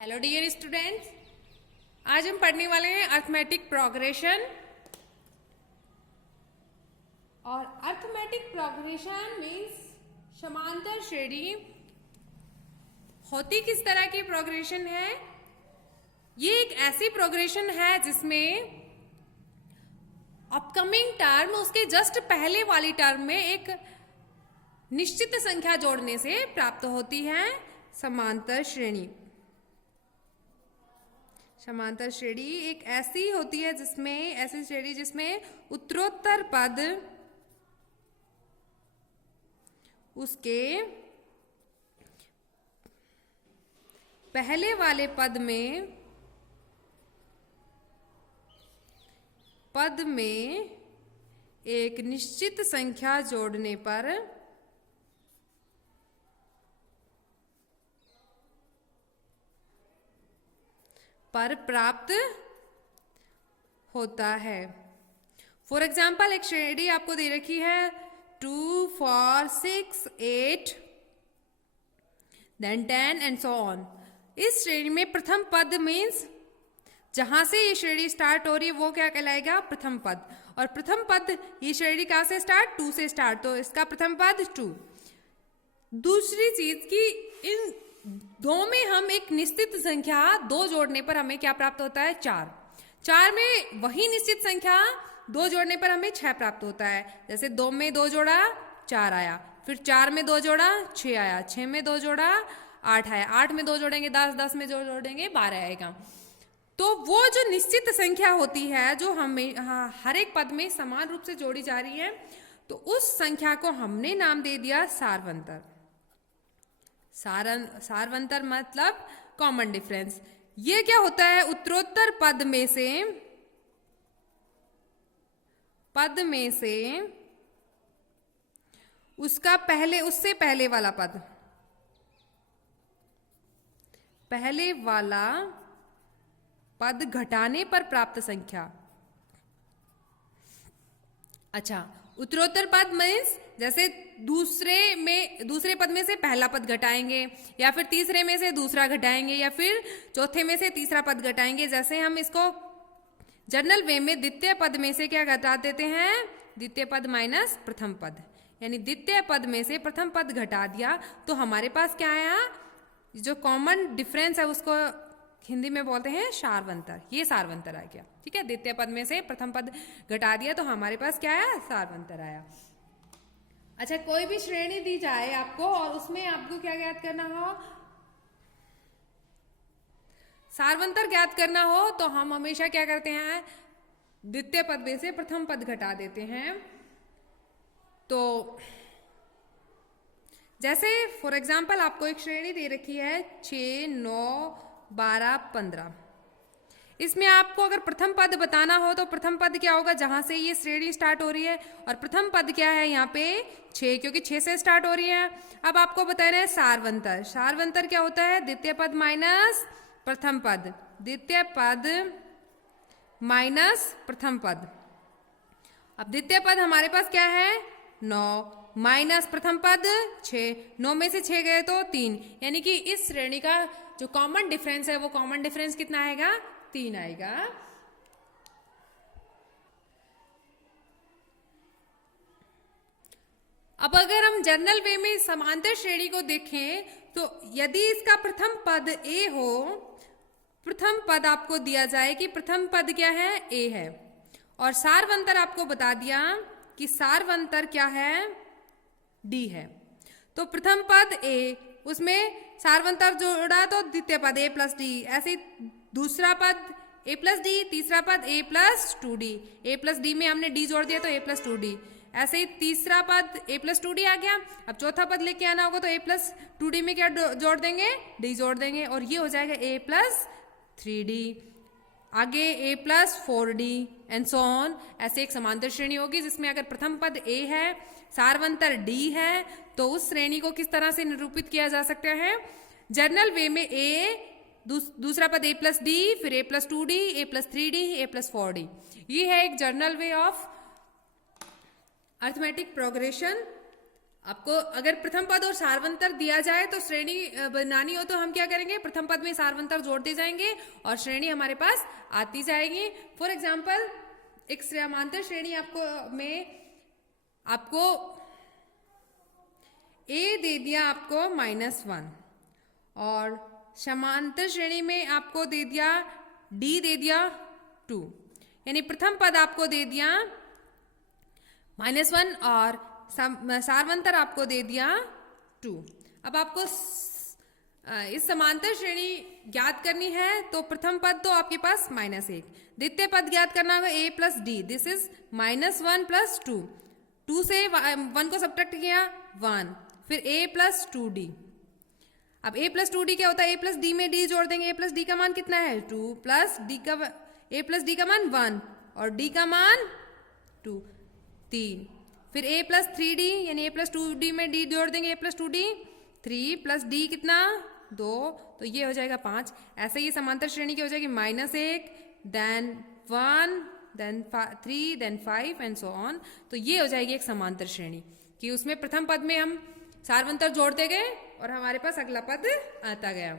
Hello dear students, आज हम पढ़ने वाले हैं अर्थमेटिक प्रोग्रेशन। और अर्थमेटिक प्रोग्रेशन मीन्स समांतर श्रेणी। होती किस तरह की प्रोग्रेशन है? ये एक ऐसी प्रोग्रेशन है जिसमें अपकमिंग टर्म उसके जस्ट पहले वाली टर्म में एक निश्चित संख्या जोड़ने से प्राप्त होती है समांतर श्रेणी। समांतर श्रेणी एक ऐसी होती है ऐसी श्रेणी जिसमें उत्तरोत्तर पद उसके पहले वाले पद में एक निश्चित संख्या जोड़ने पर प्राप्त होता है। फॉर एग्जाम्पल, एक श्रेणी आपको दे रखी है 2, 4, 6, 8 देन 10 एंड सो ऑन। इस श्रेणी में प्रथम पद मीन्स जहां से ये श्रेणी स्टार्ट हो रही है वो क्या कहलाएगा? प्रथम पद। और प्रथम पद ये श्रेणी कहां से स्टार्ट? 2 से स्टार्ट, तो इसका प्रथम पद 2। दूसरी चीज की इन दो में हम एक निश्चित संख्या 2 जोड़ने पर हमें क्या प्राप्त होता है? 4। 4 में वही निश्चित संख्या 2 जोड़ने पर हमें 6 प्राप्त होता है। जैसे 2 में 2 जोड़ा 4 आया, फिर 4 में 2 जोड़ा 6 आया, 6 में 2 जोड़ा 8 आया, 8 में 2 जोड़ेंगे 10, 10 में 2 जोड़ेंगे 12 आएगा। तो वो जो निश्चित संख्या होती है जो हमें हर एक पद में समान रूप से जोड़ी जा रही है, तो उस संख्या को हमने नाम दे दिया सारवंतर। सारवंतर मतलब कॉमन डिफरेंस। ये क्या होता है? उत्तरोत्तर पद में से उससे पहले वाला पद घटाने पर प्राप्त संख्या। अच्छा, उत्तरोत्तर पद मीन्स जैसे दूसरे पद में से पहला पद घटाएंगे, या फिर तीसरे में से दूसरा घटाएंगे, या फिर चौथे में से तीसरा पद घटाएंगे। जैसे हम इसको जनरल वे में द्वितीय पद में से क्या घटा देते हैं? द्वितीय पद माइनस प्रथम पद, यानी द्वितीय पद में से प्रथम पद घटा दिया तो हमारे पास क्या आया? जो कॉमन डिफरेंस है उसको हिंदी में बोलते हैं सारवंतर। ये सारवंतर आ गया, ठीक है। द्वितीय पद में से प्रथम पद घटा दिया तो हमारे पास क्या आया? सारवंतर आया। अच्छा, कोई भी श्रेणी दी जाए आपको और उसमें आपको क्या ज्ञात करना हो? सारवंतर ज्ञात करना हो तो हम हमेशा क्या करते हैं? द्वितीय पद में से प्रथम पद घटा देते हैं। तो जैसे फॉर एग्जाम्पल आपको एक श्रेणी दे रखी है 6, 9, 12, 15। इसमें आपको अगर प्रथम पद बताना हो तो प्रथम पद क्या होगा? जहां से ये श्रेणी स्टार्ट हो रही है, और प्रथम पद क्या है यहाँ पे? 6, क्योंकि 6 से स्टार्ट हो रही है। अब आपको बताना है सारवंतर। सारवंतर क्या होता है? द्वितीय पद माइनस प्रथम पद, द्वितीय पद माइनस प्रथम पद। अब द्वितीय पद हमारे पास क्या है? 9 माइनस प्रथम पद 6, 9 में से 6 गए तो 3, यानी कि इस श्रेणी का जो कॉमन डिफरेंस है वो कॉमन डिफरेंस कितना आएगा? 3 आएगा। अब अगर हम जनरल वे में समांतर श्रेणी को देखें तो यदि इसका प्रथम पद ए हो, प्रथम पद आपको दिया जाए कि प्रथम पद क्या है? ए है, और सारवंतर आपको बता दिया कि सारवंतर क्या है? डी है। तो प्रथम पद ए, उसमें सारवंतर जोड़ा तो द्वितीय पद ए प्लस डी, ऐसे दूसरा पद ए प्लस डी, तीसरा पद ए प्लस 2डी, ए प्लस डी में हमने डी जोड़ दिया तो ए प्लस 2डी, ऐसे ही तीसरा पद ए प्लस 2डी आ गया। अब चौथा पद लेके आना होगा तो ए प्लस 2डी में क्या जोड़ देंगे? डी जोड़ देंगे, और ये हो जाएगा ए प्लस 3डी, आगे ए प्लस 4डी एंड सो ऑन। ऐसे एक समांतर श्रेणी होगी जिसमें अगर प्रथम पद ए है, सारवंतर डी है, तो उस श्रेणी को किस तरह से निरूपित किया जा सकता है? जनरल वे में ए, दूसरा पद ए प्लस डी, फिर ए प्लस 2डी, ए प्लस 3डी, ए प्लस 4डी। ये है एक general way of arithmetic progression. आपको अगर प्रथम पद और सार्वंतर दिया जाए तो श्रेणी बनानी हो तो हम क्या करेंगे, प्रथम पद में सार्वंतर जोड़ते जाएंगे और श्रेणी हमारे पास आती जाएगी। फॉर एग्जाम्पल एक समांतर श्रेणी आपको ए दे दिया आपको -1 और समांतर श्रेणी में आपको दे दिया डी दे दिया 2, यानी प्रथम पद आपको दे दिया -1 और सार्वंतर आपको दे दिया 2। अब आपको इस समांतर श्रेणी ज्ञात करनी है तो प्रथम पद तो आपके पास -1, द्वितीय पद ज्ञात करना होगा a plus D, this is -1 plus 2, 2 से 1 को सब्ट्रैक्ट किया 1, फिर a प्लस 2d। अब a प्लस 2d क्या होता है, a प्लस d में d जोड़ देंगे, a प्लस d का मान कितना है 2 प्लस d का a प्लस d का मान 1 और d का मान 2 3, फिर a प्लस 3d यानी a प्लस 2d में d जोड़ देंगे, a plus 2d 3 plus d कितना 2, तो ये हो जाएगा 5। ऐसे ही समांतर श्रेणी की हो जाएगी -1 then 1 then 3 then 5 and so on. तो ये हो जाएगी एक समांतर श्रेणी कि उसमें प्रथम पद में हम सार्वंतर जोड़ते गए और हमारे पास अगला पद आता गया।